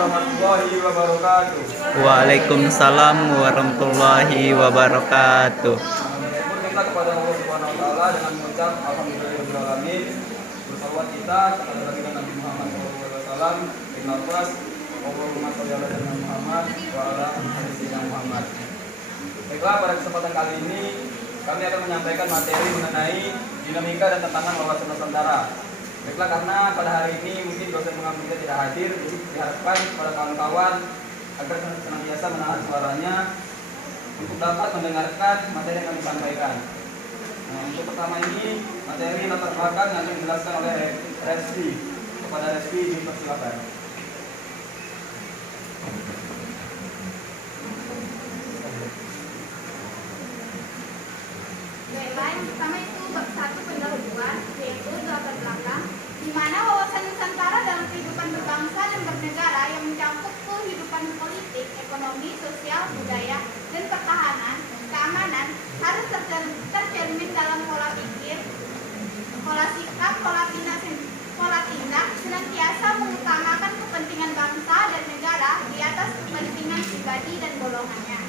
warahmatullahi wabarakatuh. Waalaikumsalam warahmatullahi wabarakatuh. Bersyukur kita kepada Allah Subhanahu wa taala dengan mengucap alhamdulillahirabbil alamin. Bersalawat kita kepada Nabi Nabi Muhammad sallallahu alaihi wasallam dengan nafas Allahumma shalli ala sayyidina Muhammad wa ala ali sayyidina Muhammad. Baiklah, pada kesempatan kali ini kami akan menyampaikan materi mengenai dinamika dan tantangan wawasan Nusantara. Baiklah, karena pada hari ini mungkin dosen pengampu kita tidak hadir, jadi diharapkan pada kawan-kawan agar senantiasa menahan suaranya untuk dapat mendengarkan materi yang kami sampaikan. Nah, untuk pertama ini materi latar belakang yang akan dijelaskan oleh Reski. Kepada Reski dipersilakan. Yang pertama itu bab 1 pendahuluan, yaitu latar belakang, di mana wawasan Nusantara dalam kehidupan berbangsa dan bernegara yang mencakup kehidupan politik, ekonomi, sosial, budaya, dan pertahanan, keamanan harus tercermin dalam pola pikir, pola sikap, pola tindak, senantiasa mengutamakan kepentingan bangsa dan negara di atas kepentingan pribadi dan golongannya.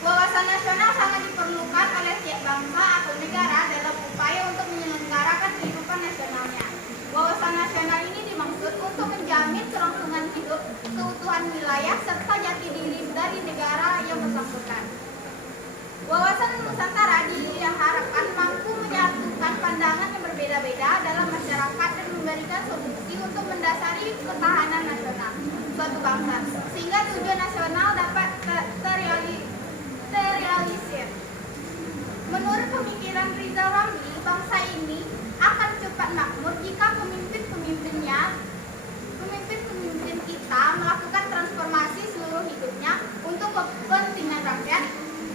Wawasan nasional sangat diperlukan oleh tiap bangsa atau negara dalam upaya untuk menyelenggarakan kehidupan nasionalnya. Wawasan nasional ini dimaksud untuk menjamin kelangsungan hidup, keutuhan wilayah, serta jati diri dari negara yang bersangkutan. Wawasan Nusantara diharapkan mampu menyatukan pandangan yang berbeda-beda dalam masyarakat dan memberikan solusi untuk mendasari ketahanan nasional suatu bangsa, sehingga tujuan nasional dapat terrealisir. Menurut pemikiran Rizal Ramli, bangsa ini akan cepat makmur jika pemimpin kita melakukan transformasi seluruh hidupnya untuk kepentingan rakyat,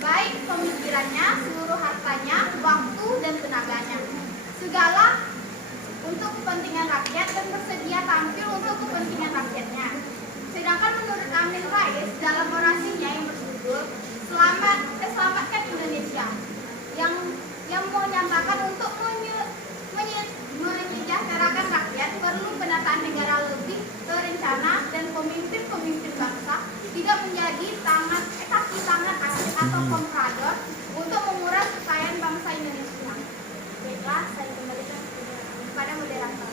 baik pemikirannya, seluruh hartanya, waktu, dan tenaganya. Segala untuk kepentingan rakyat dan bersedia tampil untuk kepentingan rakyatnya. Sedangkan menurut Amin Rais dalam orasinya yang berjudul Selamatkan Indonesia, yang menyatakan untuk menyejahterakan rakyat perlu penataan negara lebih terencana dan pemimpin bangsa tidak menjadi kaki tangan asing atau komprador untuk menguras kekayaan bangsa Indonesia. Baiklah, saya kembalikan kepada moderator.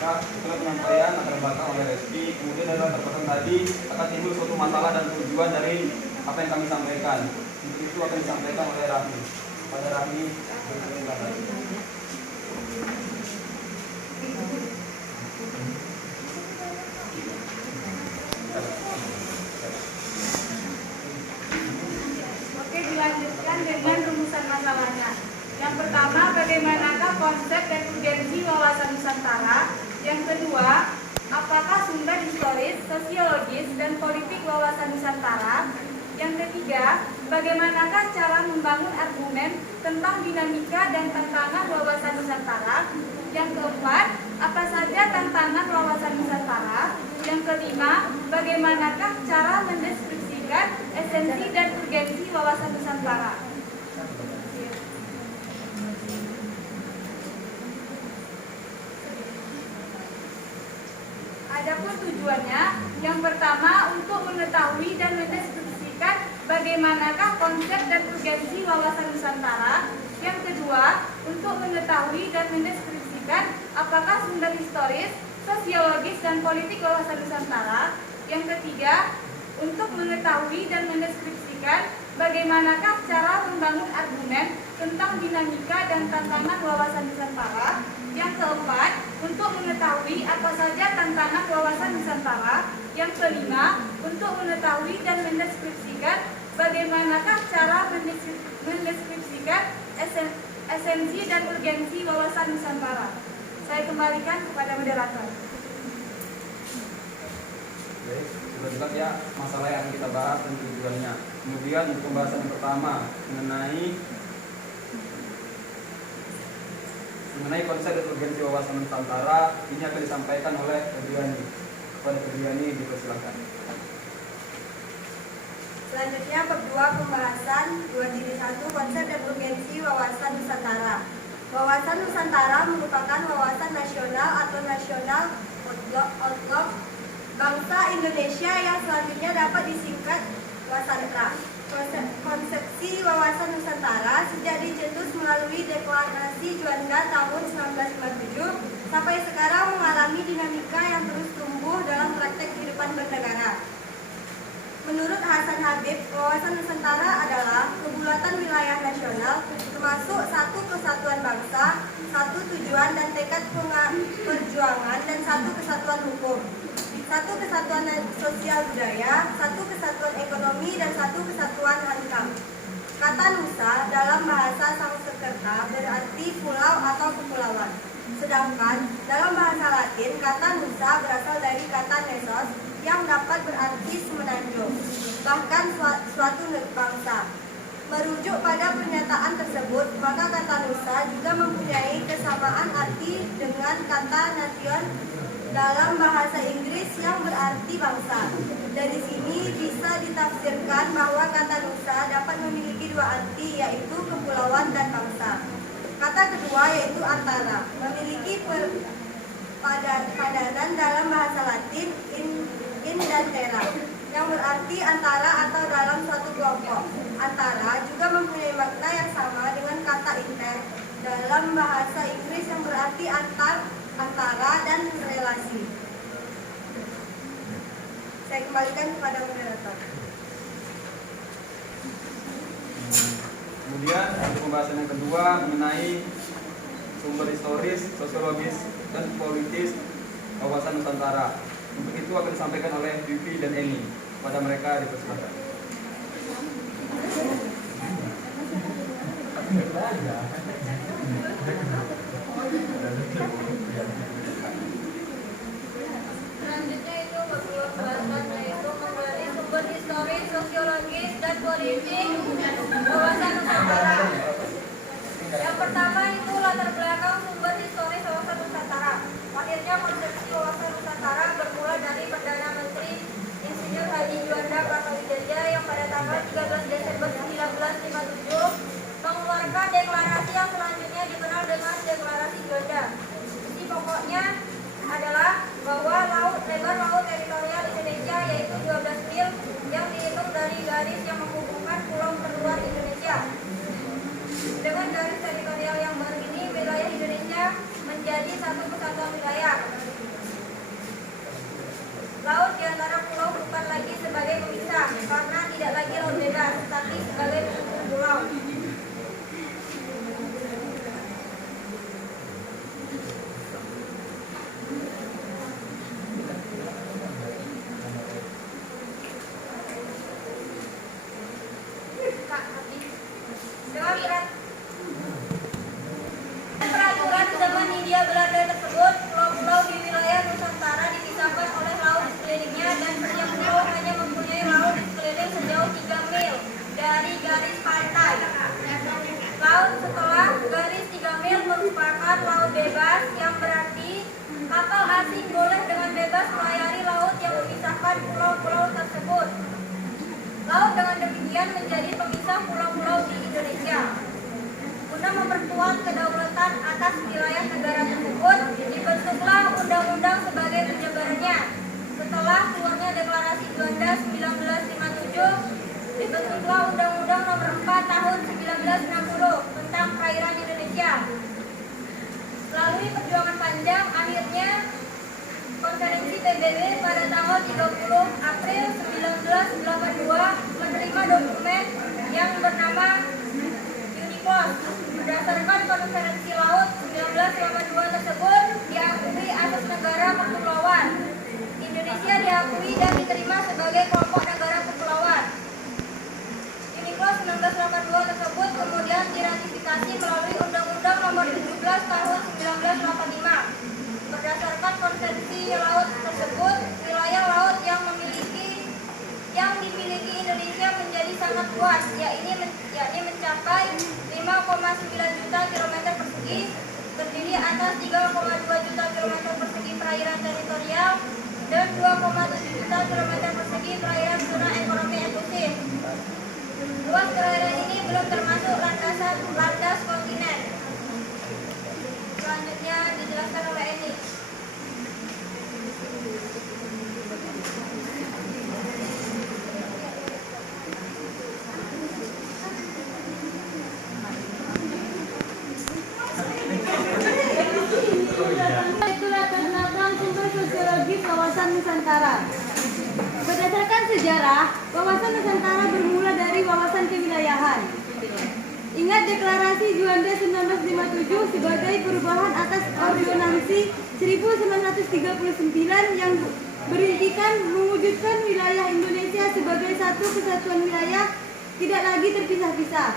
Setelah penyampaian latar belakang oleh Reski, kemudian dalam latar belakang tadi akan timbul suatu masalah dan tujuan dari apa yang kami sampaikan. Untuk itu akan disampaikan oleh Rahmi. Pada Rahmi, bersilakan. Oke, dilanjutkan dengan rumusan masalahnya. Yang pertama, bagaimanakah konsep dan urgensi wawasan Nusantara? Yang kedua, apakah sumber historis, sosiologis, dan politik wawasan Nusantara? Yang ketiga, bagaimanakah cara membangun argumen tentang dinamika dan tantangan wawasan Nusantara? Yang keempat, apa saja tantangan wawasan Nusantara? Yang kelima, bagaimanakah cara mendeskripsikan esensi dan urgensi wawasan Nusantara? Adapun tujuannya, yang pertama untuk mengetahui dan mendeskripsikan bagaimanakah konsep dan urgensi wawasan Nusantara. Yang kedua, untuk mengetahui dan mendeskripsikan apakah sumber historis, sosiologis, dan politik wawasan Nusantara. Yang ketiga, untuk mengetahui dan mendeskripsikan bagaimanakah cara membangun argumen tentang dinamika dan tantangan wawasan Nusantara. Yang keempat, untuk mengetahui apa saja tantangan wawasan Nusantara. Yang kelima, untuk mengetahui dan mendeskripsikan bagaimanakah cara mendeskripsikan esensi dan urgensi wawasan Nusantara. Saya kembalikan kepada moderator. Baik, sudah jelas ya masalah yang kita bahas dan tujuannya. Kemudian untuk pembahasan yang pertama mengenai konsep dan urgensi wawasan Nusantara, ini akan disampaikan oleh Febriani. Kepada Febriani dipersilakan. Selanjutnya bab 2 pembahasan 2.1 konsep dan urgensi wawasan Nusantara. Wawasan Nusantara merupakan wawasan nasional atau nasional outlook bangsa Indonesia yang selanjutnya dapat disingkat Wasantra. Konsepsi wawasan Nusantara sejak dicetus melalui Deklarasi Juanda tahun 1957 sampai sekarang mengalami dinamika yang terus tumbuh dalam praktek kehidupan bernegara. Menurut Hasan Habib, wawasan Nusantara adalah kebulatan wilayah nasional termasuk satu kesatuan bangsa, satu tujuan dan tekad perjuangan, dan satu kesatuan hukum, satu kesatuan sosial budaya, satu kesatuan ekonomi, dan satu kesatuan hankam. Kata Nusa dalam bahasa Sanskerta berarti pulau atau kepulauan. Sedangkan dalam bahasa Latin, kata Nusa berasal dari kata Nesos yang dapat berarti semenanjung, bahkan suatu bangsa. Merujuk pada pernyataan tersebut, maka kata Nusa juga mempunyai kesamaan arti dengan kata nation dalam bahasa Inggris yang berarti bangsa. Dari sini bisa ditafsirkan bahwa kata Nusa dapat memiliki dua arti, yaitu kepulauan dan bangsa. Kata kedua yaitu antara, memiliki padanan dalam bahasa Latin in dan terra, yang berarti antara atau dalam suatu kelompok. Antara juga mempunyai makna yang sama dengan kata inter dalam bahasa Inggris yang berarti antara dan relasi. Saya kembalikan kepada moderator. Kemudian untuk pembahasan yang kedua mengenai sumber historis, sosiologis, dan politis wawasan Nusantara. Untuk itu akan disampaikan oleh Vivi dan Eni. Pada mereka dipersilakan. Selanjutnya itu pembahasan yaitu mengenai sumber historis, sosiologis, dan politik wawasan Nusantara. Yang pertama itu latar belakang sumber historis wawasan Nusantara. Lahirnya konsepsi wawasan Nusantara bermula dari Perdana Menteri Insinyur Haji Juanda Pratowijaya yang pada tanggal 13 Desember 1957 mengeluarkan deklarasi yang selanjutnya dikenal dengan Deklarasi Juanda. Isi pokoknya adalah bahwa lebar laut teritorial Indonesia yaitu 12 mil yang dihitung dari garis yang menghubungkan pulau terluar Indonesia. Dengan garis teritorial yang baru ini, wilayah Indonesia menjadi satu kesatuan wilayah. Laut di antara pulau bukan lagi sebagai pemisah, karena tidak lagi laut bebas, tapi sebagai penghubung pulau. Peraturan zaman Hindia Belanda tersebut, pulau-pulau di wilayah Nusantara dipisahkan oleh laut di sekelilingnya dan setiap pulau hanya mempunyai laut di sekeliling sejauh 3 mil dari garis pantai. Laut setelah garis 3 mil merupakan laut bebas, yang berarti kapal asing boleh dengan bebas melayari laut yang memisahkan pulau-pulau tersebut. Laut dengan demikian menjadi pemisah pulau-pulau di Indonesia. Guna memperkuat kedaulatan atas wilayah negara tersebut, dibentuklah undang-undang sebagai penyebarannya. Setelah keluarnya Deklarasi Juanda 1957, dibentuklah Undang-Undang Nomor 4 Tahun 1960 tentang Perairan Indonesia. Melalui perjuangan panjang, akhirnya Konferensi PBB pada tanggal 30 April 1982 menerima dokumen yang bernama UNICLOS. Berdasarkan Konferensi Laut 1982 tersebut, diakui atas negara kepulauan. Indonesia diakui dan diterima sebagai kelompok negara kepulauan. UNICLOS 1982 tersebut kemudian diratifikasi melalui Undang-Undang Nomor 17 Tahun 1985. Berdasarkan konvensi laut tersebut, wilayah laut yang dimiliki Indonesia menjadi sangat luas, yakni mencapai 5,9 juta kilometer persegi, terdiri atas 3,2 juta kilometer persegi perairan teritorial dan 2,7 juta kilometer persegi perairan zona ekonomi eksklusif. Luas perairan ini belum termasuk landas kontinen. Itu latar belakang sumber sosiologis wawasan Nusantara. Berdasarkan sejarah, wawasan Nusantara bermula dari wawasan kewilayahan. Ingat deklarasi Juanda 1957 sebagai perubahan atas ordonansi 1939 yang berintikan mewujudkan wilayah Indonesia sebagai satu kesatuan wilayah, tidak lagi terpisah-pisah.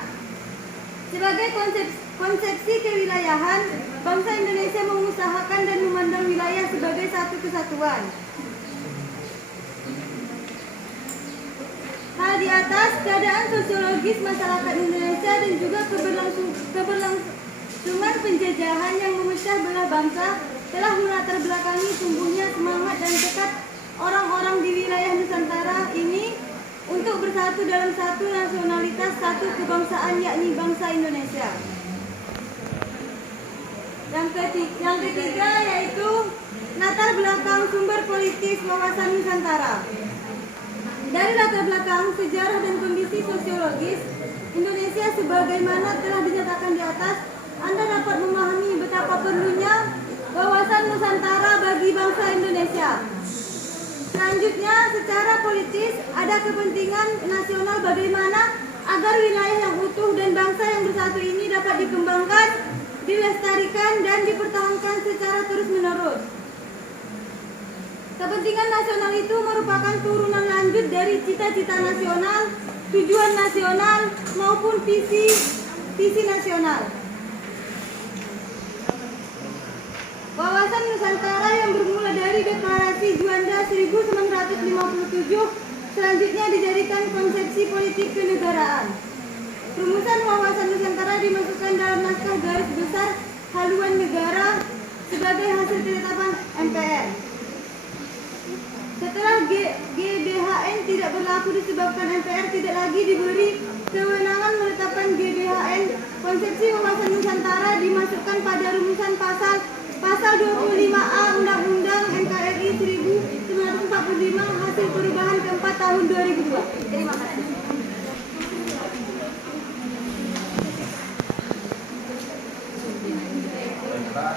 Sebagai konsepsi kewilayahan, bangsa Indonesia mengusahakan dan memandang wilayah sebagai satu kesatuan. Hal di atas, keadaan sosiologis masyarakat Indonesia dan juga keberlangsungan penjajahan yang memecah belah bangsa telah melatar belakangi tumbuhnya semangat dan tekad orang-orang di wilayah Nusantara ini untuk bersatu dalam satu nasionalitas, satu kebangsaan, yakni bangsa Indonesia. Yang ketiga yaitu latar belakang sumber politis wawasan Nusantara. Dari latar belakang sejarah dan kondisi sosiologis Indonesia sebagaimana telah dinyatakan di atas, Anda dapat memahami betapa perlunya wawasan Nusantara bagi bangsa Indonesia. Selanjutnya, secara politis ada kepentingan nasional bagaimana agar wilayah yang utuh dan bangsa yang bersatu ini dapat dikembangkan, dilestarikan, dan dipertahankan secara terus-menerus. Kepentingan nasional itu merupakan turunan lanjut dari cita-cita nasional, tujuan nasional, maupun visi nasional. Wawasan Nusantara yang bermula dari deklarasi Juanda 1957 selanjutnya dijadikan konsepsi politik kenegaraan. Rumusan wawasan Nusantara dimasukkan dalam naskah garis besar haluan negara sebagai hasil ketetapan MPR. Setelah GBHN tidak berlaku disebabkan MPR tidak lagi diberi kewenangan menetapkan GBHN, konsepsi wawasan Nusantara dimasukkan pada rumusan pasal 25A Undang-Undang NKRI 1945 hasil perubahan keempat tahun 2002. Terima kasih.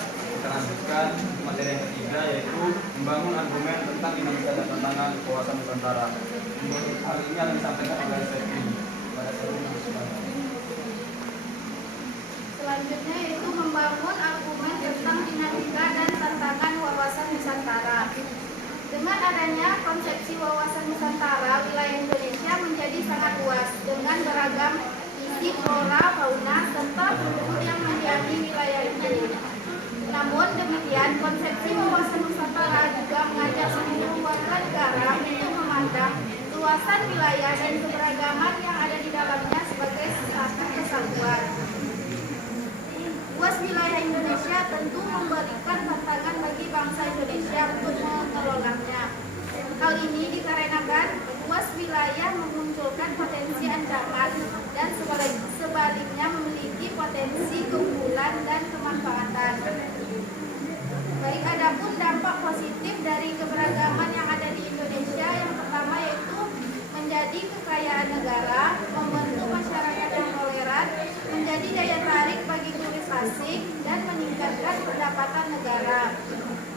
Kita lanjutkan materi yang ketiga, yaitu membangun argumen tentang dinamika dan tantangan wawasan Nusantara. Hal ini akan disampaikan oleh Septi. Selanjutnya yaitu membangun argumen tentang dinamika dan tantangan wawasan Nusantara. Dengan adanya konsepsi wawasan Nusantara, wilayah Indonesia menjadi sangat luas dengan beragam isi flora, fauna, serta penduduk yang mendiami wilayah itu. Namun demikian, konsepsi wawasan Nusantara juga mengajak seluruh warga negara untuk memandang luasan wilayah dan keberagaman yang ada di dalamnya sebagai satu kesatuan. Luas wilayah Indonesia tentu memberikan tantangan bagi bangsa Indonesia untuk mengelolanya. Hal ini dikarenakan luas wilayah memunculkan potensi ancaman dan sebaliknya memiliki potensi keunggulan dan kemanfaatan. Baik, adapun dampak positif dari keberagaman yang ada di Indonesia, yang pertama yaitu menjadi kekayaan negara, membentuk masyarakat yang toleran, menjadi daya tarik bagi turis asing, dan meningkatkan pendapatan negara.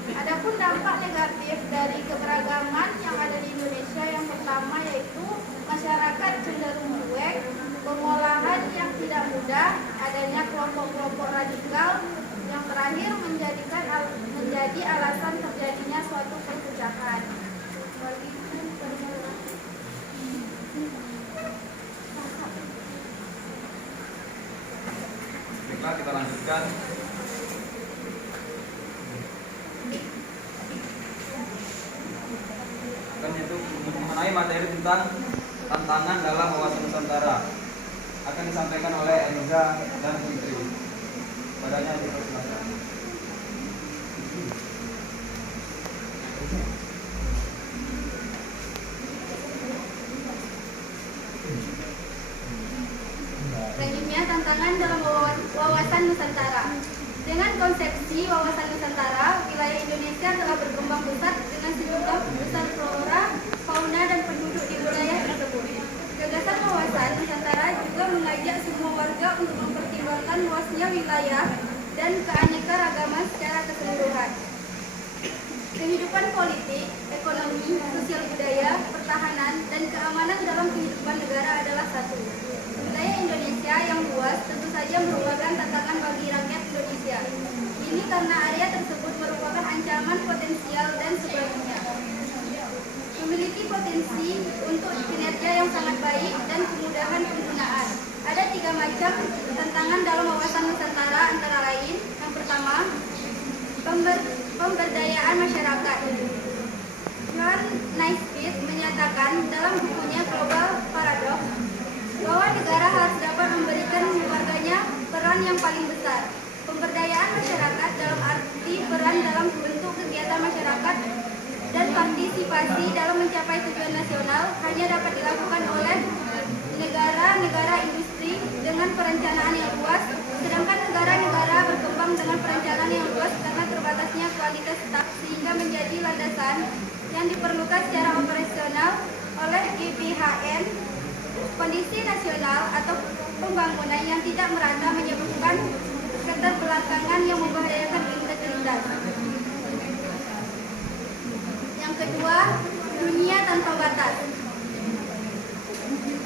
Adapun dampak negatif dari keberagaman yang ada di Indonesia, yang pertama yaitu masyarakat cenderung cuek, pengolahan yang tidak mudah, adanya kelompok-kelompok radikal, yang terakhir menjadi alasan terjadinya suatu perpecahan. Baiklah, kita lanjutkan. Akan itu mengenai materi tentang tantangan dalam wawasan Nusantara akan disampaikan oleh Eniza dan Fitri. Padanya dipersilakan. Selanjutnya, tantangan dalam wawasan Nusantara. Dengan konsepsi wawasan Nusantara, wilayah Indonesia telah berkembang pesat dengan sejumlah besar flora, fauna, dan penduduk di wilayah tersebut. Gagasan wawasan Nusantara juga mengajak semua warga untuk mempertimbangkan luasnya wilayah dan keanekaragaman secara keseluruhan. Kehidupan politik, ekonomi, sosial budaya, pertahanan, dan keamanan dalam kehidupan negara adalah satu. Wilayah Indonesia yang luas tentu saja merupakan tantangan bagi rakyat Indonesia. Ini karena area tersebut merupakan ancaman potensial dan sebagainya. Memiliki potensi untuk kinerja yang sangat baik dan kemudahan penggunaan. Ada 3 macam tantangan dalam wawasan Nusantara, antara lain: yang pertama, pemberdayaan masyarakat. Johan Naisbitt menyatakan dalam bukunya Global Paradox bahwa negara harus dapat memberikan warganya peran yang paling besar. Pemberdayaan masyarakat dalam arti peran dalam bentuk kegiatan masyarakat dan partisipasi dalam mencapai tujuan nasional hanya dapat dilakukan oleh negara-negara industri dengan perencanaan yang luas, sedangkan negara-negara berkembang dengan perencanaan yang luas karena terbatasnya kualitas staff sehingga menjadi landasan yang diperlukan secara operasional oleh GBHN. Kondisi nasional atau pembangunan yang tidak merata menyebabkan keterbelakangan yang membahayakan integritas. Yang kedua, dunia tanpa batas.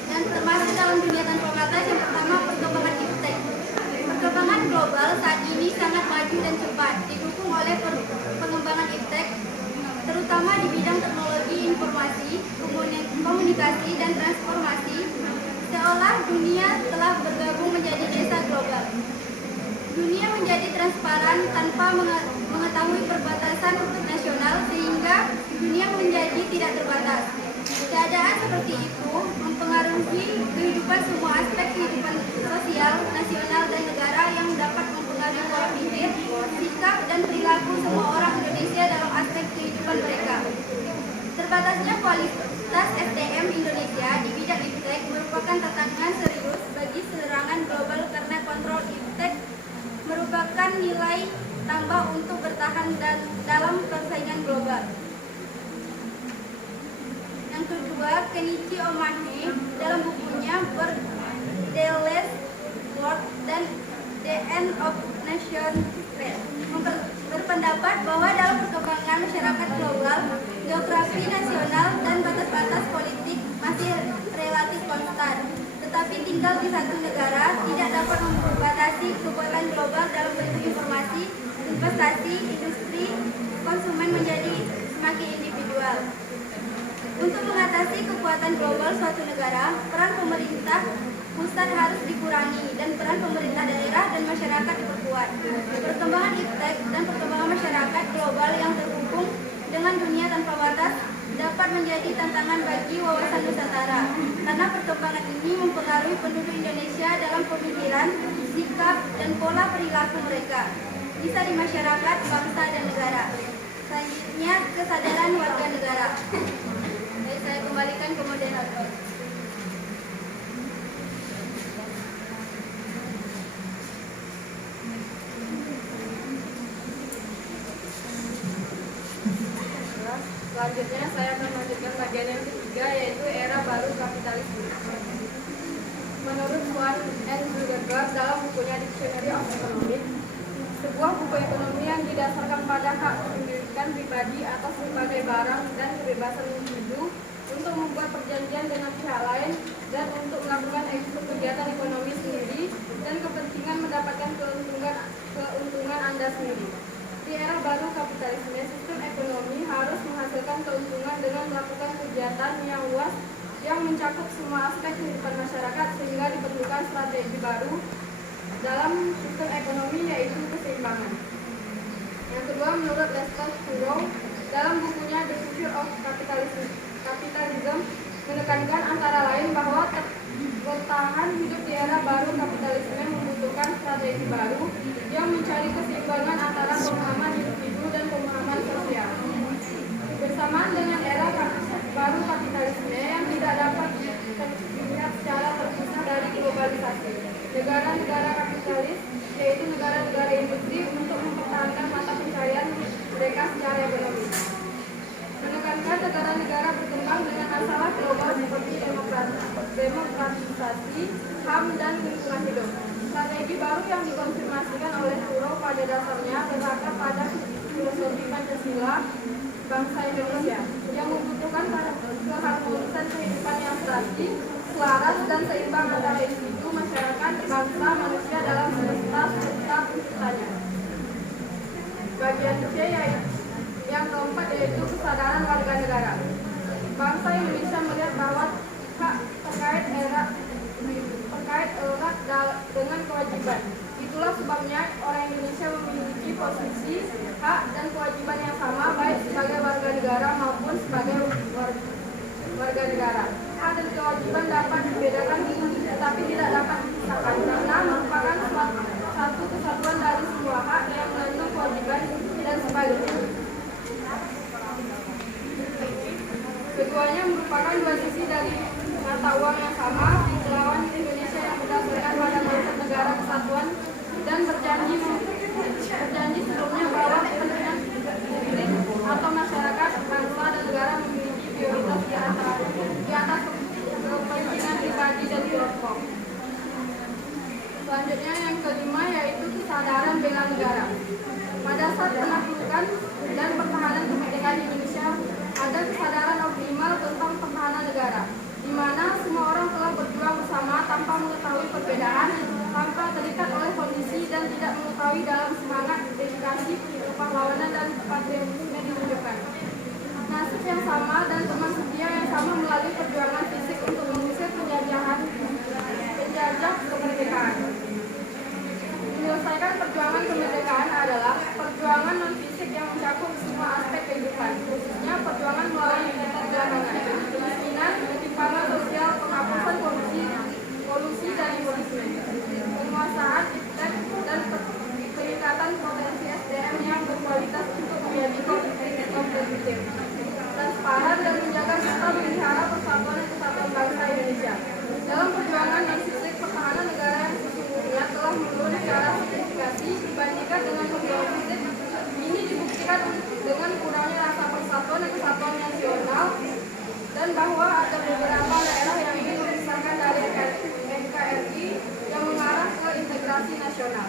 Dan termasuk dalam dunia tanpa batas, yang pertama, perkembangan iptek. Perkembangan global saat ini sangat maju dan cepat, didukung oleh pengembangan iptek, terutama di bidang teknologi informasi, komunikasi, dan transformasi, seolah dunia telah bergabung menjadi desa global. Dunia menjadi transparan tanpa mengetahui perbatasan nasional, sehingga dunia menjadi tidak terbatas. Keadaan seperti itu mempengaruhi kehidupan semua aspek kehidupan sosial, nasional, dan negara yang dapat mempengaruhi pola pikir, sikap, dan perilaku semua orang Indonesia dalam aspek kehidupan mereka. Terbatasnya kualitas SDM Indonesia di bidang iptek merupakan tantangan serius bagi serangan global karena kontrol iptek merupakan nilai tambah untuk bertahan dalam persaingan global. Yang kedua, Kenichi Omane dalam bukunya The Last Word dan The End of Nation State berpendapat bahwa dalam perkembangan masyarakat global, geografi nasional dan batas-batas politik masih relatif konstan. Tetapi tinggal di satu negara tidak dapat membatasi kekuatan global dalam bentuk informasi, investasi, industri, konsumen menjadi semakin individual. Untuk mengatasi kekuatan global suatu negara, peran pemerintah pusat harus dikurangi dan peran pemerintah daerah dan masyarakat diperkuat. Perkembangan iptek dan perkembangan masyarakat global yang terhubung dengan dunia tanpa batas dapat menjadi tantangan bagi wawasan Nusantara, karena perkembangan ini mempengaruhi penduduk Indonesia dalam pemikiran, sikap, dan pola perilaku mereka, bisa di masyarakat, bangsa, dan negara. Selanjutnya, kesadaran warga negara. Baik, saya kembalikan ke moderator. Selanjutnya saya akan melanjutkan bagian yang ketiga, yaitu era baru kapitalisme. Menurut Swan and Zuckerberg dalam bukunya Dictionary of Economics, sebuah buku ekonomi yang didasarkan pada hak kepemilikan pribadi atas berbagai barang dan kebebasan individu untuk membuat perjanjian dengan pihak lain dan untuk melakukan kegiatan ekonomi sendiri dan kepentingan mendapatkan keuntungan Anda sendiri. Di era baru kapitalisme, sistem ekonomi harus menghasilkan keuntungan dengan melakukan kegiatan yang luas yang mencakup semua aspek kehidupan masyarakat, sehingga diperlukan strategi baru dalam sistem ekonomi, yaitu keseimbangan. Yang kedua, menurut Lester Thurow dalam bukunya The Future of Capitalism menekankan antara lain bahwa bertahan hidup di era baru kapitalisme membutuhkan strategi baru yang mencari keseimbangan antara pemahaman individu dan pemahaman sosial. Bersamaan dengan era baru kapitalisme yang tidak dapat dilihat secara terpisah dari globalisasi, negara-negara kapitalis, yaitu negara-negara industri, untuk mempertahankan mata pencaharian mereka secara ekonomi. Menekankan negara-negara berkembang dengan masalah global seperti demokratisasi, HAM, dan lingkungan hidup. Strategi baru yang dikonfirmasikan oleh Thurow pada pada dasarnya berakar pada filosofi Pancasila bangsa Indonesia yang membutuhkan keharmonisan kehidupan yang serasi, selaras dan seimbang antara individu, masyarakat, bangsa, manusia dalam semesta penciptanya. Bagian C yang keempat yaitu kesadaran warga negara. Bangsa Indonesia melihat bahwa hak terkait erat dengan kewajiban. Itulah sebabnya orang Indonesia memiliki posisi, hak, dan kewajiban yang sama baik sebagai warga negara maupun sebagai warga negara. Hak dan kewajiban dapat dibedakan tetapi tidak dapat dipisahkan karena merupakan satu kesatuan dari semua hak yang mengandung kewajiban dan sebaliknya. Keduanya merupakan dua sisi dari mata uang yang sama. Melawan Indonesia yang berdasarkan pada konsep negara kesatuan dan berjanji sebelumnya bahwa kepentingan publik atau masyarakat, bangsa dan negara memiliki prioritas di atas kepentingan pribadi dan kelompok. Selanjutnya yang kelima yaitu kesadaran bela negara. Pada saat penaklukan dan pertahanan kemerdekaan Indonesia ada kesadaran optimal tentang pertahanan negara, di mana semua orang telah berjuang bersama tanpa mengetahui perbedaan, tanpa terikat oleh kondisi dan tidak mengetahui dalam semangat, dedikasi, kepahlawanan dan patriotisme ditunjukkan. Nasib yang sama dan teman setia yang sama melalui perjuangan fisik untuk mengusir penjajah kemerdekaan. Menyelesaikan perjuangan kemerdekaan adalah perjuangan non-fisik yang mencakup semua aspek kehidupan, khususnya perjuangan melawan kejahatan, kemiskinan, ketimpangan sosial, penghapusan polusi dan nepotisme, penguasaan iptek dan peningkatan potensi SDM yang berkualitas untuk menjadi kompetitif, transparan dan menjaga serta memelihara persatuan dan kesatuan bangsa Indonesia. Dalam perjuangan non-fisik, pertahanan negara yang sesungguhnya telah menurun secara signifikasi dibandingkan dengan perjuangan fisik. Ini dibuktikan dengan kurangnya rasa persatuan dan kesatuan nasional dan bahwa ada beberapa daerah yang ingin memisahkan dari NKRI yang mengarah ke integrasi nasional.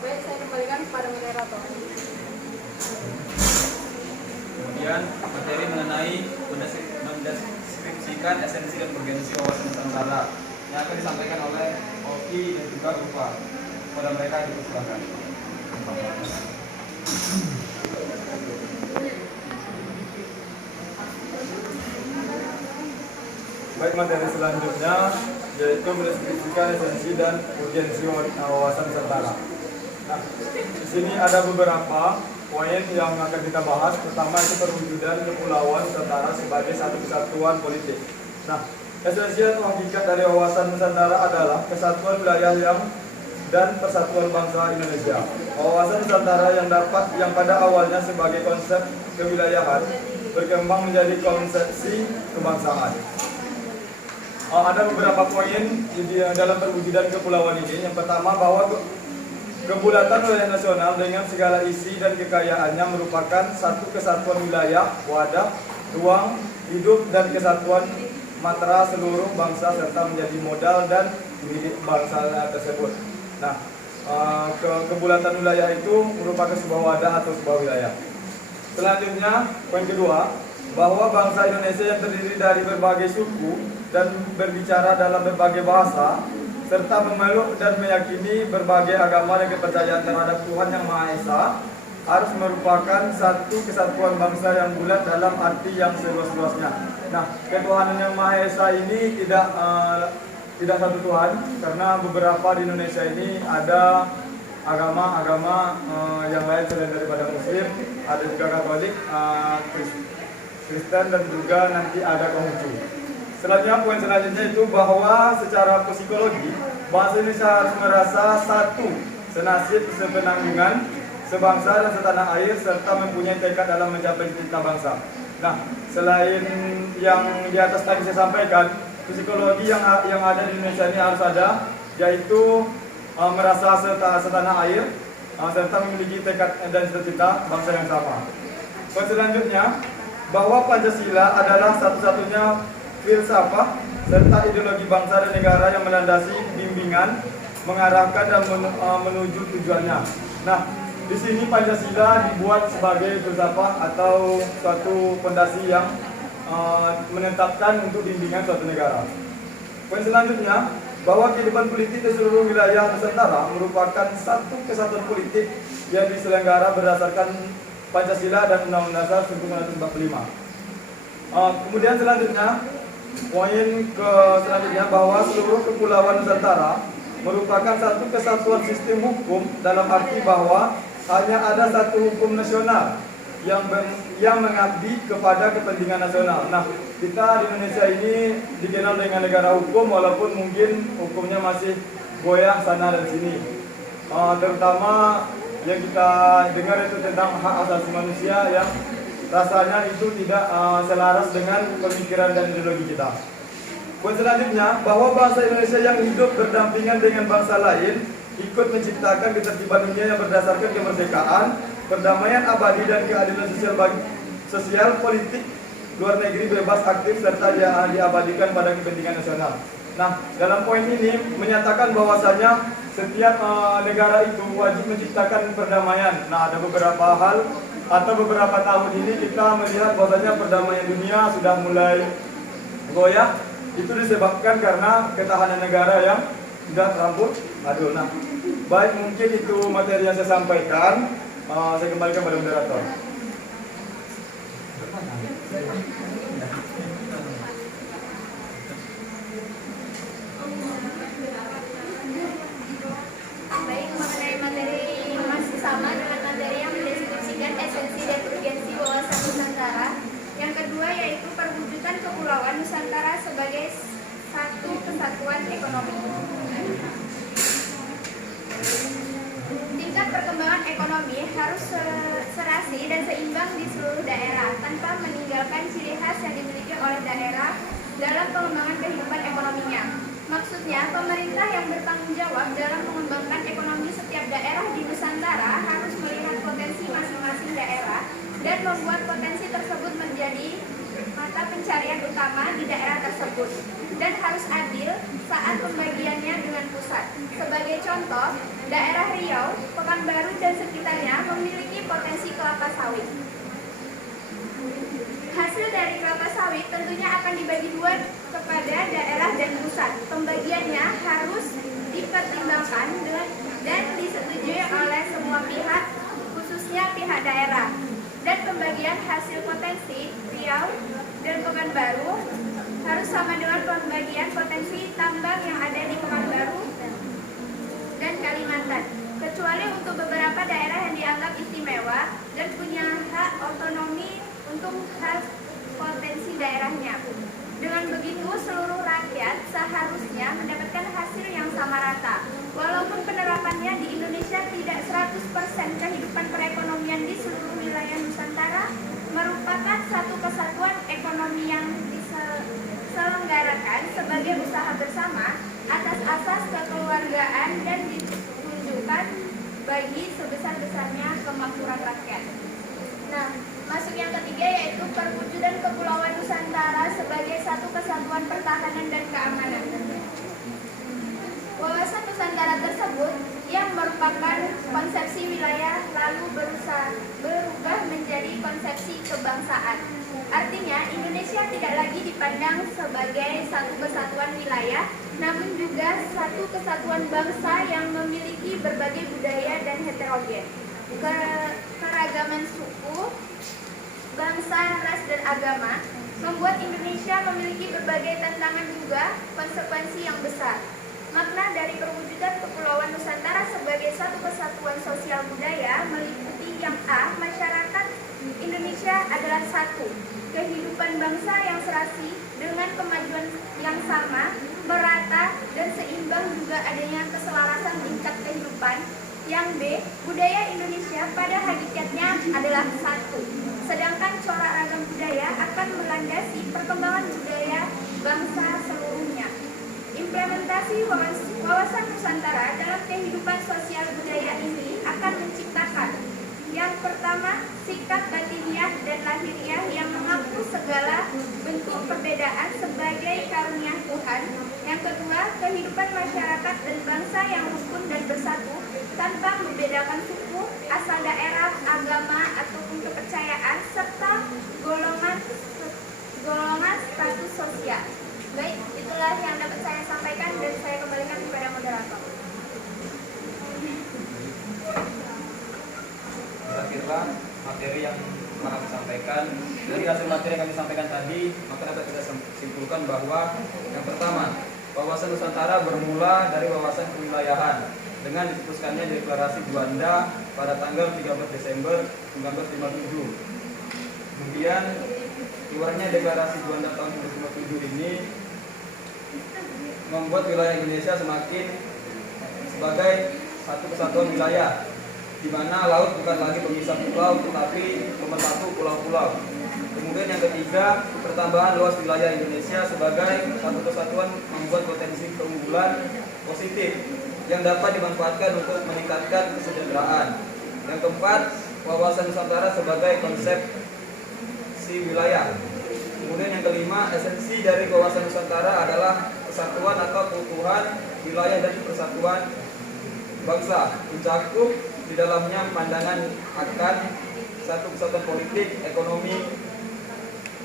Baik, saya kembalikan kepada moderator. Kemudian materi mengenai mendeskripsikan esensi dan urgensi wawasan Nusantara yang akan disampaikan oleh Oki dan juga Upa. Kepada mereka dipersilakan. Baik, materi selanjutnya yaitu mendeskripsikan esensi dan urgensi wawasan Nusantara. Nah, di sini ada beberapa poin yang akan kita bahas. Pertama itu perwujudan kepulauan Nusantara sebagai satu kesatuan politik. Nah, esensi atau hakikat dari wawasan Nusantara adalah kesatuan wilayah dan persatuan bangsa Indonesia. Wawasan Nusantara yang pada awalnya sebagai konsep kewilayahan berkembang menjadi konsepsi kebangsaan. Ada beberapa poin dalam perwujudan kepulauan ini. Yang pertama bahwa kebulatan wilayah nasional dengan segala isi dan kekayaannya merupakan satu kesatuan wilayah, wadah, ruang, hidup dan kesatuan matra seluruh bangsa serta menjadi modal dan milik bangsa tersebut. Nah, kebulatan wilayah itu merupakan sebuah wadah atau sebuah wilayah. Selanjutnya, poin kedua, bahwa bangsa Indonesia yang terdiri dari berbagai suku dan berbicara dalam berbagai bahasa serta memeluk dan meyakini berbagai agama dan kepercayaan terhadap Tuhan Yang Maha Esa harus merupakan satu kesatuan bangsa yang bulat dalam arti yang seluas-luasnya. Nah, ketuhanan Yang Maha Esa ini tidak satu Tuhan, karena beberapa di Indonesia ini ada agama-agama yang lain selain daripada Muslim, ada juga Katolik, Kristen dan juga nanti ada Konghucu. Selanjutnya, poin selanjutnya itu bahwa secara psikologi bangsa Indonesia harus merasa satu, senasib, sepenanggungan, sebangsa dan setanah air serta mempunyai tekad dalam mencapai cita bangsa. Nah, selain yang di atas tadi saya sampaikan, psikologi yang ada di Indonesia ini harus ada, yaitu merasa setanah air serta memiliki tekad dan cita-cita bangsa yang sama. Poin selanjutnya, bahwa Pancasila adalah satu-satunya filsafat serta ideologi bangsa dan negara yang melandasi bimbingan, mengarahkan dan menuju tujuannya. Nah, Di sini Pancasila dibuat sebagai filsafat atau suatu fondasi yang menetapkan untuk bimbingan suatu negara. Poin selanjutnya, bahwa kehidupan politik di seluruh wilayah Nusantara merupakan satu kesatuan politik yang diselenggara berdasarkan Pancasila dan Undang-Undang Dasar 1945. Kemudian selanjutnya, poin selanjutnya bahwa seluruh kepulauan Nusantara merupakan satu kesatuan sistem hukum dalam arti bahwa hanya ada satu hukum nasional yang mengabdi kepada kepentingan nasional. Nah, kita di Indonesia ini dikenal dengan negara hukum walaupun mungkin hukumnya masih goyah sana dan sini. Terutama yang kita dengar itu tentang hak asasi manusia yang rasanya itu tidak selaras dengan pemikiran dan ideologi kita. Poin selanjutnya, bahwa bangsa Indonesia yang hidup berdampingan dengan bangsa lain ikut menciptakan ketertiban dunia yang berdasarkan kemerdekaan, perdamaian abadi dan keadilan sosial politik luar negeri bebas aktif serta diabadikan pada kepentingan nasional. Nah, dalam poin ini menyatakan bahwasanya setiap negara itu wajib menciptakan perdamaian. Nah, ada beberapa hal atau beberapa tahun ini kita melihat bahwasanya perdamaian dunia sudah mulai goyah. Itu disebabkan karena ketahanan negara yang sudah teramput. Nah, baik, mungkin itu materi yang saya sampaikan. Saya kembalikan pada moderator. Baik, mengenai materi masih sama dengan materi yang mendeskripsikan esensi dan urgensi wawasan Nusantara. Yang kedua yaitu perwujudan kepulauan Nusantara sebagai satu kesatuan ekonomi. Tingkat perkembangan ekonomi harus serasi dan seimbang di seluruh daerah tanpa meninggalkan ciri khas yang dimiliki oleh daerah dalam pengembangan kehidupan ekonominya. Maksudnya, pemerintah yang bertanggung jawab dalam mengembangkan ekonomi setiap daerah di Nusantara harus melihat potensi masing-masing daerah dan membuat potensi tersebut menjadi mata pencarian utama di daerah tersebut dan harus adil saat pembagiannya dengan pusat. Sebagai contoh, daerah Riau, Pekanbaru dan sekitarnya memiliki potensi kelapa sawit. Hasil dari kelapa sawit tentunya akan dibagi dua kepada daerah dan pusat. Pembagiannya harus dipertimbangkan dan disetujui oleh semua pihak, khususnya pihak daerah. Dan pembagian hasil potensi Riau dan Pekanbaru harus sama dengan pembagian potensi tambang yang ada di Pekanbaru dan Kalimantan, kecuali untuk beberapa daerah yang dianggap istimewa dan punya hak otonomi untuk hak potensi daerahnya. Dengan begitu, seluruh rakyat seharusnya mendapatkan hasil yang sama rata. Walaupun penerapannya di Indonesia tidak 100% kehidupan perekonomian di seluruh wilayah Nusantara merupakan satu kesatuan ekonomi yang diselenggarakan sebagai usaha bersama atas asas kekeluargaan dan ditunjukkan bagi sebesar-besarnya kemakmuran rakyat. Nah, masuk yang ketiga yaitu perwujudan kepulauan Nusantara sebagai satu kesatuan pertahanan dan keamanan. Wawasan Nusantara tersebut yang merupakan konsepsi wilayah lalu berubah menjadi konsepsi kebangsaan. Artinya, Indonesia tidak lagi dipandang sebagai satu kesatuan wilayah, namun juga satu kesatuan bangsa yang memiliki berbagai budaya dan heterogen. Keragaman suku, bangsa, ras, dan agama membuat Indonesia memiliki berbagai tantangan juga konsekuensi yang besar. Makna dari perwujudan Kepulauan Nusantara sebagai satu kesatuan sosial budaya meliputi yang A, masyarakat Indonesia adalah satu, kehidupan bangsa yang serasi dengan kemajuan yang sama, merata, dan seimbang juga adanya keselarasan tingkat kehidupan. Yang B, budaya Indonesia pada hakikatnya adalah satu, sedangkan corak ragam budaya akan melandasi perkembangan budaya bangsa seluruhnya. Implementasi wawasan Nusantara dalam kehidupan sosial budaya ini akan menciptakan yang pertama, sikap batiniah dan lahiriah yang mengaku segala bentuk perbedaan sebagai karunia Tuhan. Yang kedua, kehidupan masyarakat dan bangsa yang rukun dan bersatu tanpa membedakan suku, asal daerah, agama, ataupun kepercayaan, serta golongan status sosial. Baik, itulah yang dapat saya sampaikan dan saya kembalikan kepada moderator. Berakhirlah materi yang telah kami sampaikan. Dari hasil materi yang kami sampaikan tadi, maka dapat kita simpulkan bahwa yang pertama, wawasan Nusantara bermula dari wawasan kewilayahan dengan diputuskannya Deklarasi Juanda pada tanggal 13 Desember 1957. Kemudian keluarnya Deklarasi Juanda tahun 1957 ini membuat wilayah Indonesia semakin sebagai satu kesatuan wilayah, di mana laut bukan lagi pemisah pulau tetapi pemersatu pulau-pulau. Kemudian yang ketiga, pertambahan luas wilayah Indonesia sebagai satu kesatuan membuat potensi keunggulan positif yang dapat dimanfaatkan untuk meningkatkan kesejahteraan. Yang keempat, wawasan Nusantara sebagai konsep si wilayah. Kemudian yang kelima, esensi dari wawasan Nusantara adalah kesatuan atau keutuhan wilayah dan persatuan bangsa, mencakup di dalamnya pandangan akan satu kesatuan politik, ekonomi,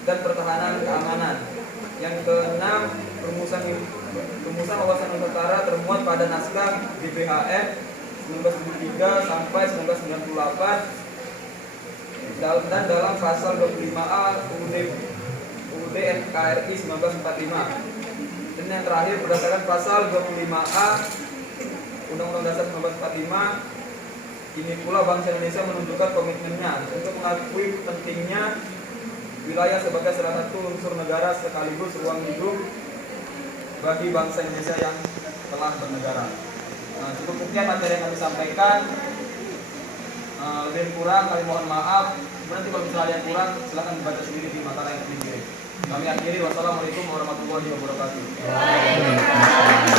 dan pertahanan keamanan. Yang keenam, rumusan wawasan Nusantara termuat pada naskah GBHN 1973 sampai 1998 dan dalam pasal 25A UUD NKRI 1945. Dan yang terakhir, berdasarkan pasal 25A Undang-Undang Dasar 1945, ini pula bangsa Indonesia menunjukkan komitmennya untuk mengakui pentingnya wilayah sebagai salah satu unsur negara sekaligus ruang hidup bagi bangsa Indonesia yang telah bernegara. Cukup sekian materi yang kami sampaikan. Lebih kurang kami mohon maaf. Nanti kalau misalnya ada yang kurang, silahkan dibaca sendiri di makalah yang dikirim. Kami akhiri. Wassalamualaikum warahmatullahi wabarakatuh.